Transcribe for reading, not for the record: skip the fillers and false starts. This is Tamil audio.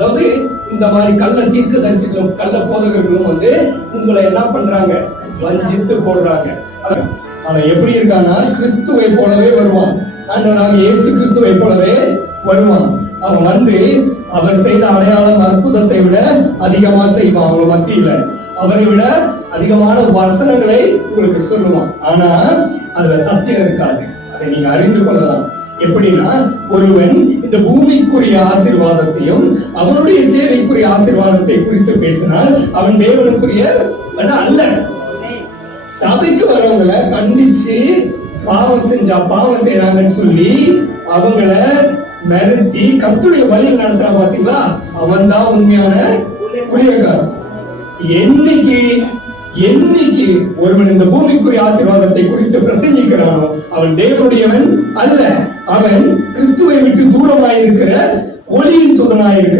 அதாவது இந்த மாதிரி கள்ள தீர்க்கதரிசிகளும் கள்ள போதகர்களும் உங்களை என்ன பண்றாங்க, வஞ்சித்து போடுறாங்க. ஆனா எப்படி இருக்கானா, கிறிஸ்துவை போலவே வருவான். ஆண்டவராக இயேசு கிறிஸ்துவை போலவே வருவான். அவன் அவர் செய்த அடையாளம் அற்புதத்தை விட அதிகமா செய்வான். அவங்க மத்தியில அவரை விட அதிகமான வசனங்களை உங்களுக்கு சொல்லுவான். ஆனா அதுல சத்தியம் இருக்காது. அதை நீங்க அறிந்து கொள்ளலாம். எப்படின்னா, ஒருவன் இந்த பூமிக்குரிய ஆசீர்வாதத்தையும் அவனுடைய தேவைக்குரிய ஆசீர்வாதத்தை குறித்து பேசினால் அவன் தேவனுக்குரிய அல்ல. சபைக்கு வரவங்களை கண்டிச்சு பாவம் செய்யறாங்கன்னு சொல்லி அவங்கள மிரட்டி கர்த்தருடைய வழியில் நடத்துறான். பாத்தீங்களா, அவன் தான் உண்மையான ஊழியக்காரன். என்னைக்கு ஒருவன் இந்த பூமிக்குரிய ஆசீர்வாதத்தை குறித்து பிரசங்கிக்கிறானோ அவன் தேவனுடையவன் அல்ல. அவன் கிறிஸ்துவை விட்டு தூரமாயிருக்கிற ஒளியின் தூதனாயிருக்கிறான்.